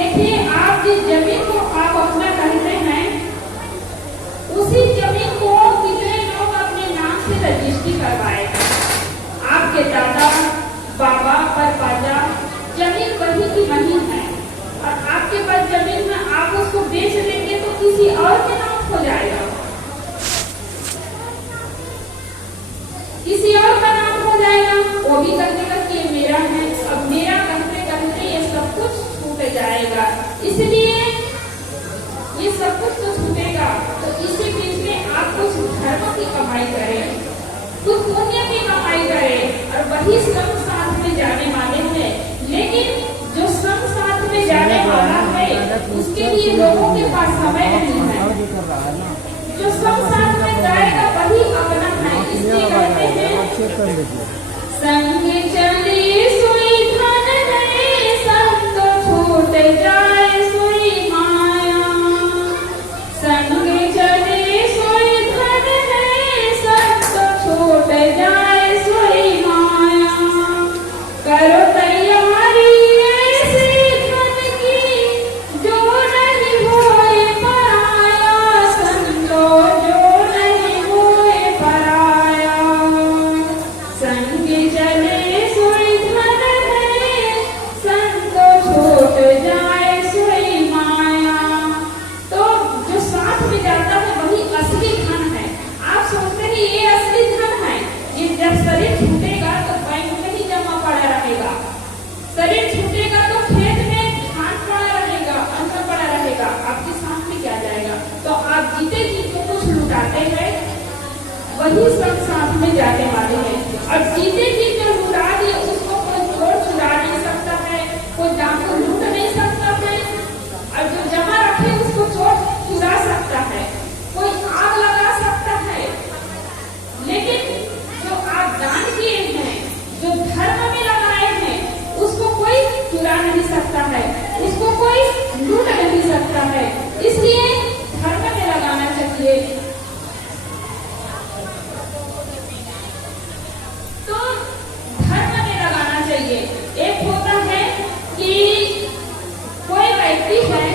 देखिए, आप जिस जमीन को आप अपना कहते हैं, उसी जमीन को कितने लोग अपने नाम से रजिस्ट्री करवाएगा। आपके दादा बाबा परपाजा जमीन वही की वही है, और आपके पास जमीन में आप उसको बेच देंगे तो किसी और के नाम हो जाएगा, किसी और का नाम हो जाएगा। वो भी कहेगा कि ये मेरा है। अब मेरा कहते कहते ये सब कुछ छूट जाएगा, इसलिए ये सब कुछ तो छूटेगा। तो इसी बीच में आप कुछ धर्म की कमाई करें, कुछ पुण्य की कमाई करें, और वही सब साथ में जाने वाले हैं। लेकिन जो सब साथ में जाने वाला है उसके लिए लोगों के पास समय नहीं है। जो सब साथ में जाएगा वही अपना है। इसलिए कहते हैं संग चले सोई धन है, संग छूट जाए सोई माया। संग चले सोई धन है, संग छूट जाए सोई माया। करो तैयारी ऐसी धन की जो नहीं होए पराया, संतो जो नहीं होए पराया। संग चले सोई धन है, संग छूट जाए सोई माया। तो जो साथ में जाता है वही असली धन है। आप सोचते हैं ये असली धन है, ये जब शरीर छूटेगा तो बैंक में ही जमा पड़ा रहेगा। शरीर छूटेगा तो खेत में धान पड़ा रहेगा, अन्न पड़ा रहेगा, आपके साथ में क्या जाएगा। तो आप जीते जी जो कुछ लुटाते हैं वही सब साथ में जाने वाले हैं। और जीते जी जो लुटा दिए उसको कोई चोर चुरा नहीं सकता है, कोई डाकू लूट नहीं सकता है, और जो जमा रखे उसको चोर चुरा सकता है, कोई आग लगा सकता है। लेकिन जो आप दान किए हैं, जो धर्म में लगाए हैं, उसको कोई चुरा नहीं सकता है, उसको कोई लूट नहीं सकता है। इसलिए धर्म में लगाना चाहिए। तो धर्म में लगाना चाहिए। एक होता है कि कोई व्यक्ति है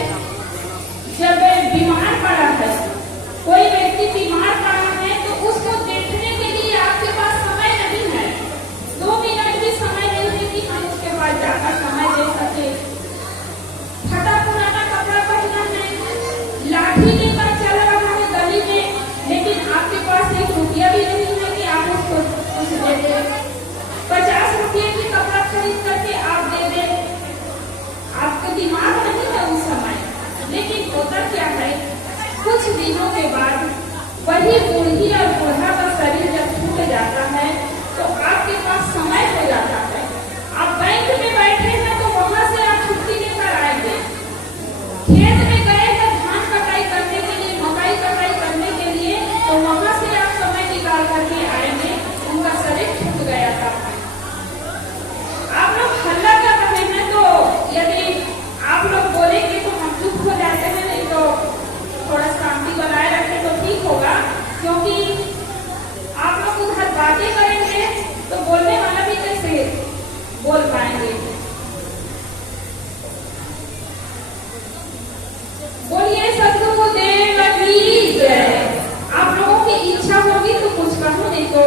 जब बीमार पड़ा है, कोई व्यक्ति बीमार पड़ा है तो उसको देखने के लिए आपके पास समय नहीं है, 2 मिनट भी समय नहीं है कि हम उसके पास जाकर समय दे सके। फटा पुराना कपड़ा पहना है, लाठी लेकर चल रहा है गली में, लेकिन आपके पास 1 रुपया भी नहीं है कि आप उसको कुछ दे दें। 50 रुपये की कपड़ा खरीद करके आप दे दें। आपका दिमाग नहीं है उस समय। लेकिन होता क्या है, कुछ दिनों के बाद वही बूढ़ी और बूढ़ा का शरीर जब छूट जाता है तो आपके पास समय हो जाता है। आप बैंक में बैठे हैं तो वहां से आप छुट्टी लेकर आएंगे, खेत में गए हैं धान कटाई करने के लिए, मकई कटाई करने के लिए, तो वहां से आप समय निकाल करके आएंगे, उनका शरीर छूट गया था। आप लोग हल्ला कर रहे हैं, तो यदि आप लोग बोलेंगे तो हम चुप हो जाते हैं, नहीं तो थोड़ा शांति बनाए रखें तो ठीक होगा। क्योंकि आप लोग उधर बातें करेंगे तो बोलने वाला भी कैसे बोल पाएंगे। बोलिए सद्गुरुदेव की जय। आप लोगों की इच्छा होगी तो कुछ कहूँ, नहीं तो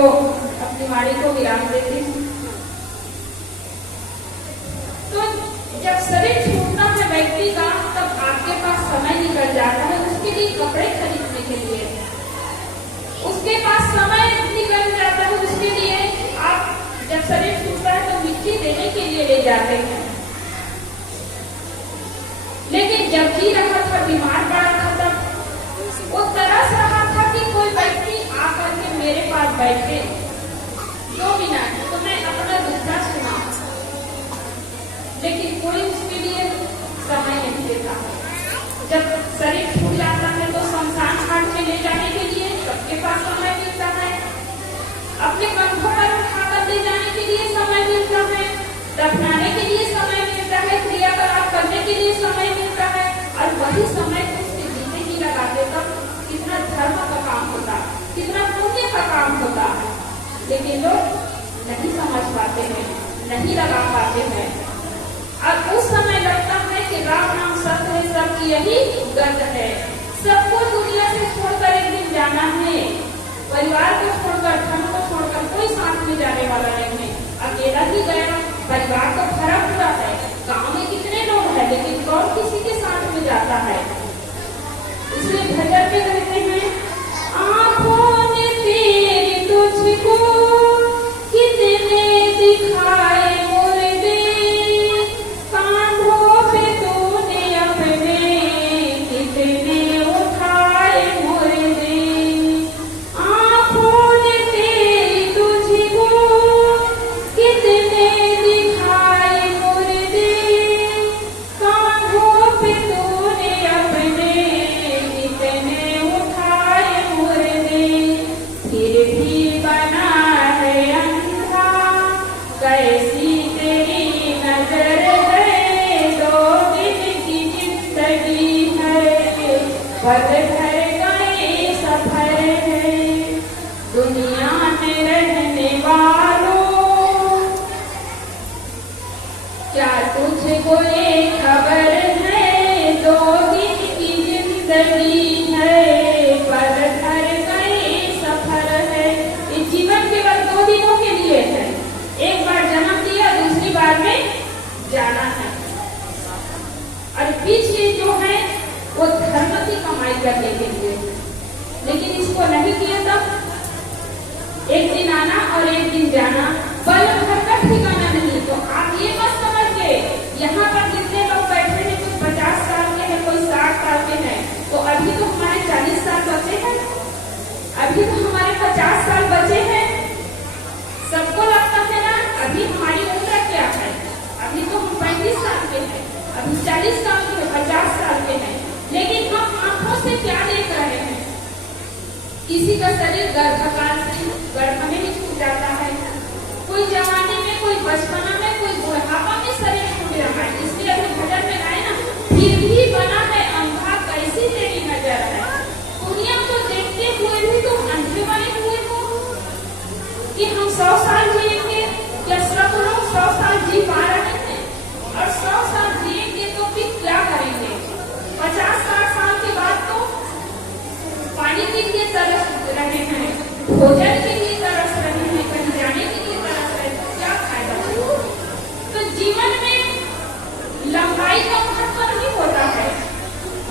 अपनी वाणी को विराम देती हूँ। तो जब शरीर छूटता है व्यक्ति का, तब आपके पास समय निकल जाता है उसके लिए कपड़े खरीदने के लिए, उसके पास समय निकल जाता है उसके लिए। आप जब शरीर छूटता है तो मिट्टी देने के लिए ले जाते हैं। लेकिन जब जी रहा था, बीमार पड़ा था, तब वो तरस रहा था कि कोई व्यक्ति आकर के मेरे पास बैठे 2 मिनट तो मैं अपना दुखड़ा सुना। लेकिन कोई उसके लिए समय नहीं देता। जब शरीर छूट जाता है तो शमशान घाट में ले जाने के लिए सबके पास समय मिलता है, अपने कंधों पर उठाकर ले जाने के लिए समय मिलता है, दफनाने के लिए समय मिलता है, क्रियाकलाप करने के लिए समय मिलता है। और वही समय को उसके जीने ही लगाते तब कितना धर्म का काम होता, कितना पुण्य का काम होता है। लेकिन लोग नहीं समझ पाते हैं, नहीं लगा पाते हैं। और उस समय लगता है कि राम नाम सबकी यही गत है। सबको दुनिया से छोड़कर एक दिन जाना है। परिवार को छोड़कर, धन को छोड़कर कोई साथ में जाने वाला नहीं है। अकेला ही गया। परिवार को भरा हुआ है, गांव में कितने लोग हैं, लेकिन कौन किसी के साथ में जाता है। इसलिए भजन में कहते हैं, आंखों ने तेरी तुझको कितने दिखाए मुर्दे, कांधों पे तूने अपने कितने उठाए मुर्दे। आंखों ने तेरी तुझको कितने दिखाए मुर्दे, कांधों पे तूने अपने कितने उठाए मुर्दे। फिर भी बना है अंधा, कैसी तेरी नजर है, 2 दिन की जिंदगी है, पल भर गए सफर है। दुनिया में रहने वालों, क्या तुझको ये खबर है, 2 दिन की जिंदगी है, पल भर गए सफर है। ये जीवन केवल 2 दिनों के लिए है। एक बार जन्म दिया, दूसरी बार में जाना है। और बीच ये जो है वो धर्म की कमाई करने के लिए, लेकिन इसको नहीं किया तब एक दिन आना और एक दिन जाना, पल भर का ठिकाना नहीं। तो आप ये मत समझ के, यहाँ पर जितने लोग बैठे हैं, कोई 50 साल के हैं, कोई 60 साल के हैं, तो अभी तो हमारे 40 साल बचे हैं, अभी तो हमारे 50 साल बचे हैं। सबको लगता है ना अभी हमारी उम्र क्या है, अभी तो हम 35 साल के हैं, अभी 40 साल के हैं, 50 साल के हैं, लेकिन हम आंखों से क्या देख रहे हैं। किसी का शरीर गर्भकाल से गर्भ में ही छूट जाता है, कोई जवानी में, कोई बचपना में, कोई बुढ़ापा में शरीर छूट रहा है। इसलिए अभी भजन में गाए ना, फिर भी बना है अंधा, कैसी तेरी नजर है। दुनिया को देखते हुए भी तुम अंधे बने हुए हो कि हम 100 साल जिएंगे, क्या सब लोग 100 साल जी पा रहे हैं? और 100 साल जिएंगे तो फिर क्या करेंगे? 50-60 साल के बाद तो पानी के लिए तरस रहे हैं, भोजन के लिए तरस रहे हैं, कहीं जाने के लिए तरस रहे हैं, क्या फायदा? तो जीवन में लंबाई का महत्व नहीं होता है,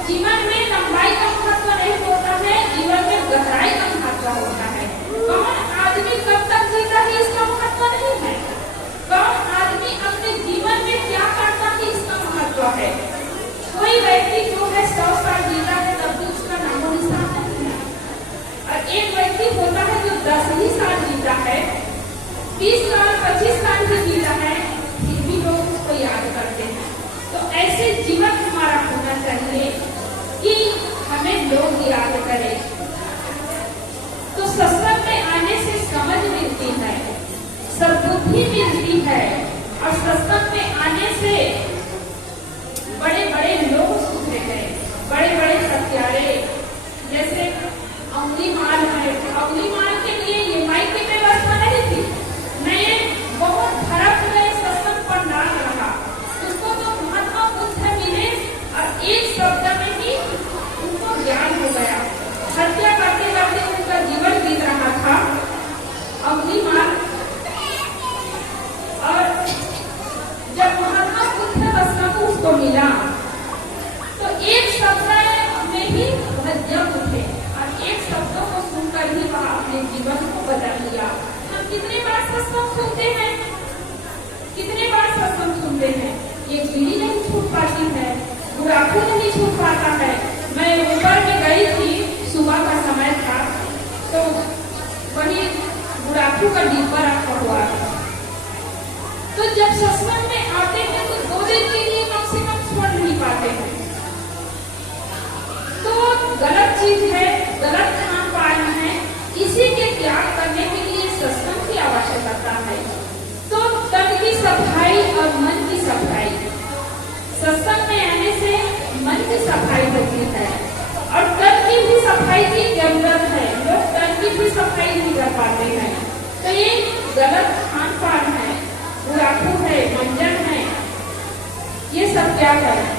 जीवन में लंबाई का महत्व नहीं होता है, जीवन में गहराई का महत्व होता है। कौन आदमी कब तक जीता है इसका महत्व नहीं है, कौन आदमी अपने जीवन में क्या करता है इसका महत्व है। कोई व्यक्ति जो है 100 साल जीता है तब भी उसका नामो निशान नहीं है, और एक व्यक्ति होता है जो 10 ही साल जीता है, 20 साल 25 साल भी जीता है, फिर भी लोग उसको याद करते हैं। तो ऐसे जीवन हमारा होना चाहिए कि हमें लोग याद करें। तो सत्संग में आने से समझ मिलती है, सद्बुद्धि मिलती है, और सत्संग में आने से बड़े बड़े लोग सुधरे हैं, बड़े बड़े हत्यारे, जैसे अंगुलीमाल है। अंगुलीमाल के लिए ये माइक की व्यवस्था नहीं थी, नए बहुत भरत में सत्संग पंडाल रहा, उसको तो महात्मा बुद्ध मिले और एक शब्द में ही उनको ज्ञान हो गया। हत्या करते करते उनका जीवन बीत रहा था अंगुलीमाल, और जब महात्मा बुद्ध वचन को उसको मिला तो एक शब्द में ही वह जग उठे, और एक शब्दों को सुनकर ही वह अपने जीवन को बदल लिया। हम कितने बार सत्संग सुनते हैं, कितने बार सत्संग सुनते हैं, एक बीड़ी नहीं छूट पाती है, बुढ़ापू नहीं छूट पाता है। मैं ऊपर में गई थी, सुबह का समय था, तो वही बुढ़ापू का डिब्बा रखा हुआ था। तो जब सत्संग में आते हैं तो 2 दिन के लिए कम से कम छोड़ नहीं पाते हैं। तो गलत चीज है, गलत खान पान है, इसी के त्याग करने के लिए सत्संग की आवश्यकता है। तो तन की सफाई और मन की सफाई, सत्संग में आने से मन की सफाई होती है, और तन की भी सफाई की जरूरत है। लोग तन की भी सफाई नहीं कर पाते हैं, तो ये गलत खान पान है, बुढ़ापू है, मंजन है, ये सब क्या करें।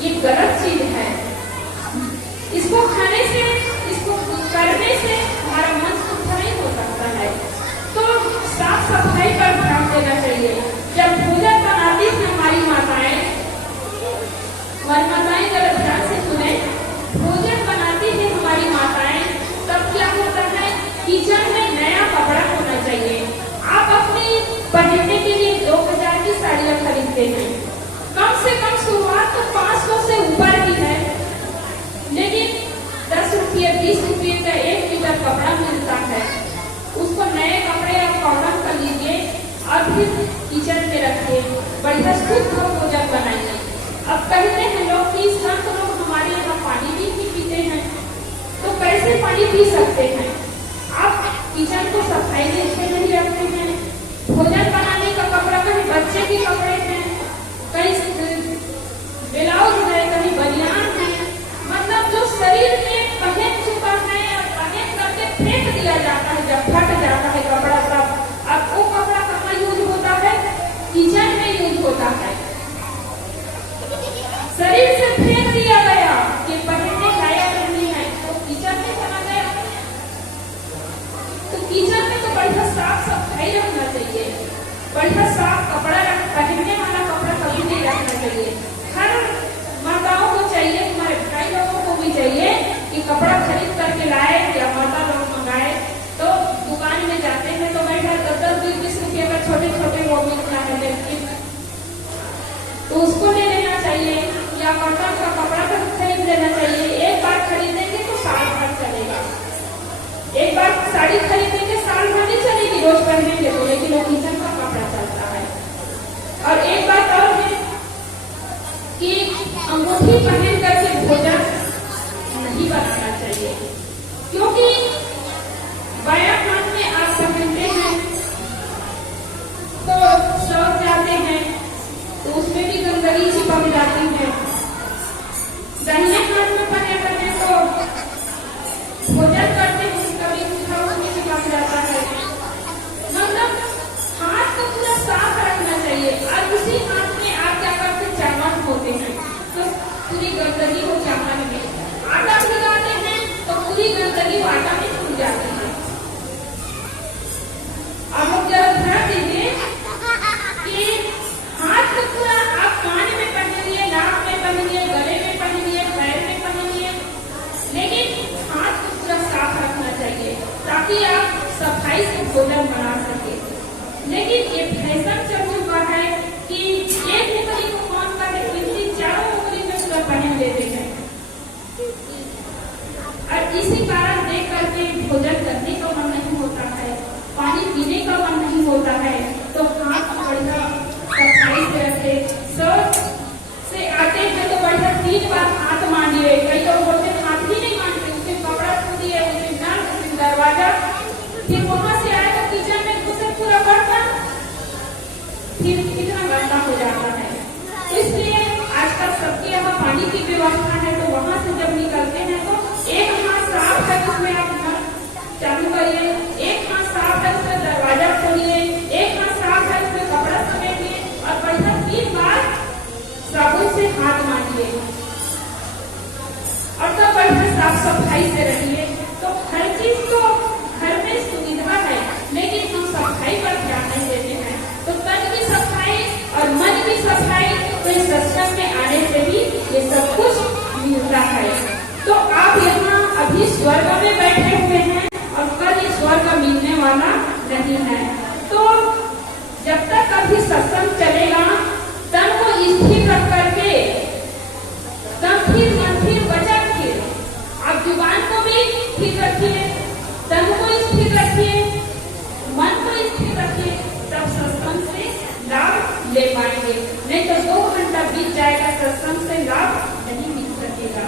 ये गलत चीज है। इसको खाने से, इसको करने से हमारा मन शुद्ध नहीं हो सकता है। तो साफ सफाई पर ध्यान देना चाहिए। जब भोजन बनाती थी हमारी माताएं जरा ध्यान से सुने, भोजन बनाती थी हमारी माताएं, तब क्या होता है, किचन में नया कपड़ा होना चाहिए। आप अपनी पहनने के लिए 2000 की साड़ियां खरीदते हैं, कम से कम शुरुआत तो 500 से ऊपर की है, लेकिन 10 रुपये 20 रुपये का 1 मीटर कपड़ा मिलता है। उसको नए कपड़े आप कॉटन कर लीजिए और फिर किचन में रखिए, बढ़िया शुद्ध भोजन बनाइए। अब कहते हैं लोग कि संत लोग हमारे यहाँ पानी भी नहीं पीते हैं, तो कैसे पानी पी सकते हैं? आप किचन को सफाई से नहीं रखते हैं। भोजन बनाने का कपड़ा कहीं बच्चे के कपड़े हैं, कहीं ब्लाउज है, कहीं बनियान है, मतलब जो शरीर में पहन चुका है और पहन करके फेंक दिया जाता है, जब फट जाता है कपड़ा तब। अब वो कपड़ा कहाँ यूज होता है? किचन में यूज होता है। शरीर से फेंक दिया गया कि पहनने लायक नहीं है, तो किचन में चला गया। तो किचन में तो बढ़िया साफ सफाई रखना चाहिए, बढ़िया साफ कपड़ा पहनने वाला कपड़ा कभी नहीं रखना चाहिए। हर माताओं को चाहिए, हमारे भाई लोगों को भी चाहिए कि कपड़ा खरीद करके लाए या माता लोग मंगाए। तो दुकान में जाते हैं तो बैठा 10-20 रुपये का छोटे छोटे वो मिलता है, लेकिन तो उसको ले लेना चाहिए, या कॉटन का कपड़ा खरीद लेना चाहिए। एक बार खरीदेंगे तो साल भर चलेगा। एक बार साड़ी खरीदेंगे साल भर नहीं चलेगी, रोज पहनेंगे तो, लेकिन वो किचन का कपड़ा चलता है। और एक बात और है कि अंगूठी पहन करके भोजन नहीं बनाना चाहिए, क्योंकि बायां हाथ में आप पहनते हैं तो शौक जाते हैं तो उसमें भी गंदगी चिपक जाती है। दाहिने हाथ में पहने तो भोजन करते हैं कभी उसमें चिपक जाता है। मतलब हाथ को पूरा साफ रखना चाहिए। और उसी हाथ में आप क्या करते, चावल होते हैं तो पूरी गंदगी हो चावल में। आटा भिगाते हैं तो पूरी गंदगी आटा में छूट जाती है। अब लोग जरा ध्यान दीजिए कि हाथ को पूरा आप कान में पहन लिए, नाक में पहन लिए, गले में पहन लिए, पैर में पहन लिए, लेकिन हाथ को पूरा साफ रखना चाहिए ताकि आप सफाई से भोजन बना सके। लेकिन ये फैशन चल चुका है कि एक उंगली को कौन करे, तीन चारों उंगली में पूरा पहन लेते हैं। और इसी कारण देख करके भोजन करने का मन नहीं होता है, पानी पीने का मन नहीं होता है। तो हाथ बढ़िया सफाई से रखे। शौच से आते हैं तो बढ़िया 3 बार हाथ मांजिए। कई लोग बोलते हाथ ही नहीं मांजते, उसके कपड़ा छू दिए, उसके नल, उसके दरवाजा, फिर वहां से आए तो किचन में घुसे पूरा बर्तन, फिर कितना गंदा हो जाता है। इसलिए आजकल सबके यहाँ पानी की व्यवस्था है, तो वहां से जब निकलते हैं तो एक हाथ साफ है उसमें आप चालू करिए, एक हाथ साफ है उसमें दरवाजा खोलिए, एक हाथ साफ है उसमें कपड़ा समेटिए और बढ़िया 3 बार साबुन से हाथ मांजिए और तब बढ़िया साफ सफाई से रहिए। तो हर चीज तो घर में सुविधा है, लेकिन हम सफाई पर ध्यान नहीं देते हैं। तो तन की सफाई और मन की सफाई, तो इस सत्संग में आने से भी ये सब कुछ मिलता है। तो आप यहाँ अभी स्वर्ग में बैठे हुए हैं और कल ये स्वर्ग मिलने वाला नहीं है। तो जब तक अभी सत्संग चलेगा, तन को स्थिर रख करके, तब फिर मन फिर वचन फिर, आप जुबान को भी स्थिर रखिए, तन को स्थिर रखिए, मन को स्थिर रखिए, तब सत्संग से लाभ ले पाएंगे। नहीं तो 2 घंटा बीत जाएगा, सत्संग से लाभ नहीं मिल सकेगा।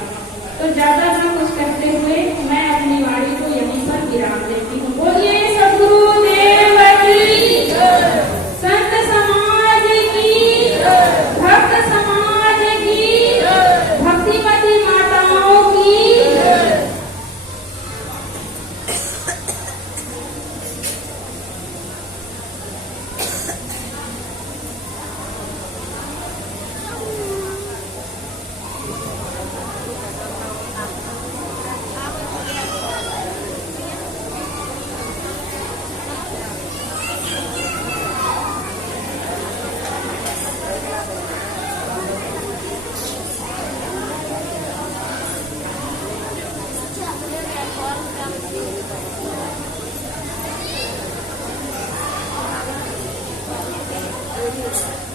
तो ज्यादा ना कुछ कहते हुए मैं अपनी वाणी को यहीं पर विराम देती हूँ। बोलिए सद्गुरु देव की, संत समाज की, भक्त समाज की, भक्तिमती माताओं की। पूछा।